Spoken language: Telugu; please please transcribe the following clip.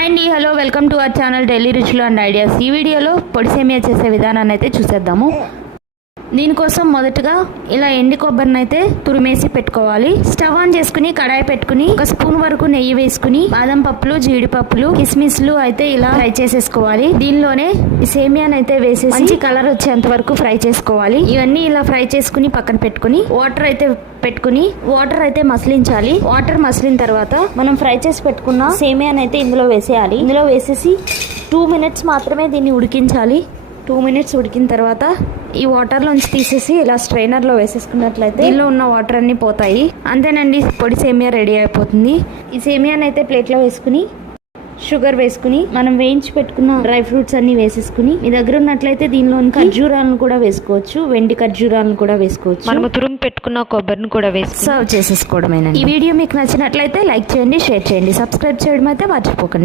హాయ్ అండి hello welcome to our channel Delhi రుచులు అండ్ ఐడియాస్. ఈ వీడియోలో పొడిసేమియా చేసే విధానాన్ని అయితే చూసేద్దాము. దీనికోసం మొదటగా ఇలా ఎండి కొబ్బరిని అయితే తురిమేసి పెట్టుకోవాలి. స్టవ్ ఆన్ చేసుకుని కడాయి పెట్టుకుని ఒక స్పూన్ వరకు నెయ్యి వేసుకుని బాదం పప్పులు జీడిపప్పులు కిస్మిస్లు అయితే ఇలా ఫ్రై చేసేసుకోవాలి. దీనిలోనే సేమియాన్ అయితే వేసేసి మంచి కలర్ వచ్చేంత వరకు ఫ్రై చేసుకోవాలి. ఇవన్నీ ఇలా ఫ్రై చేసుకుని పక్కన పెట్టుకుని వాటర్ అయితే పెట్టుకుని వాటర్ అయితే మసిలించాలి. వాటర్ మసిలిన తర్వాత మనం ఫ్రై చేసి పెట్టుకున్న సేమియాన్ అయితే ఇందులో వేసేయాలి. ఇందులో వేసేసి టూ మినిట్స్ మాత్రమే దీన్ని ఉడికించాలి. టూ మినిట్స్ ఉడికిన తర్వాత ఈ వాటర్లోంచి తీసేసి ఇలా స్ట్రైనర్లో వేసేసుకున్నట్లయితే దీనిలో ఉన్న వాటర్ అన్నీ పోతాయి. అంతేనండి పొడి సేమియా రెడీ అయిపోతుంది. ఈ సేమియాని అయితే ప్లేట్లో వేసుకుని షుగర్ వేసుకుని మనం వేయించి పెట్టుకున్న డ్రై ఫ్రూట్స్ అన్ని వేసేసుకుని మీ దగ్గర ఉన్నట్లయితే దీనిలో ఖర్జూరాలను కూడా వేసుకోవచ్చు వెండి ఖర్జూరాలను కూడా వేసుకోవచ్చు. మనము తురుము పెట్టుకున్న కొబ్బరిని కూడా వేసి సర్వ్ చేసేసుకోవడమేనండి. ఈ వీడియో మీకు నచ్చినట్లయితే లైక్ చేయండి షేర్ చేయండి. సబ్స్క్రైబ్ చేయడం అయితే మర్చిపోకండి.